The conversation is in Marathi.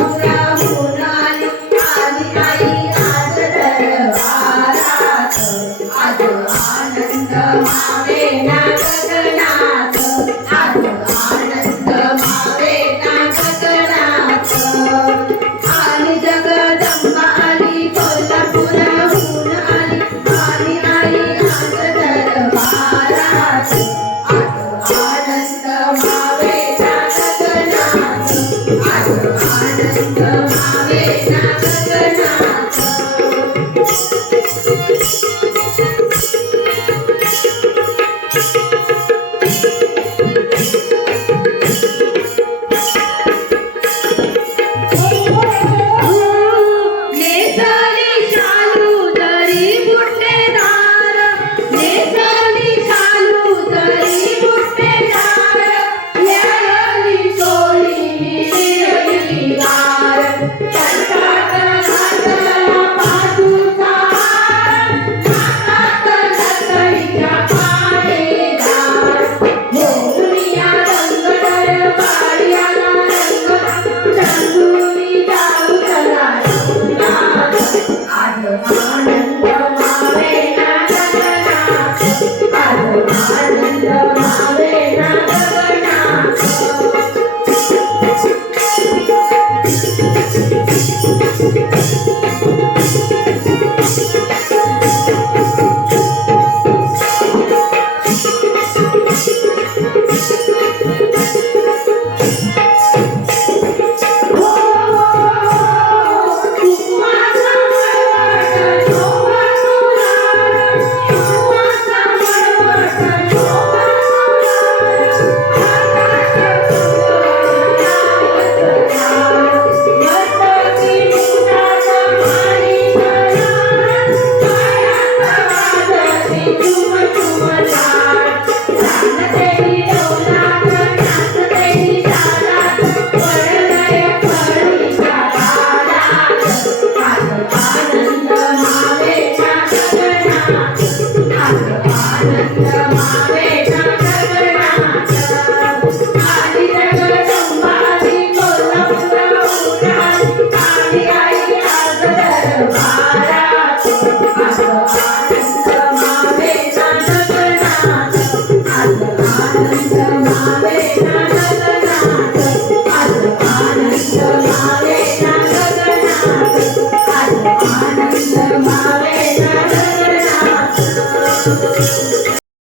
कोल्हापुराहून आली आली आई आज दरबारात आज आनंद मावेना गगनात आज आनंद मावेना गगनात आली जगदंबा आली कोल्हापुराहून आली आली आई आज दरबारात आज आनंद मावेना गगनात आज आनंद मावेना गगनात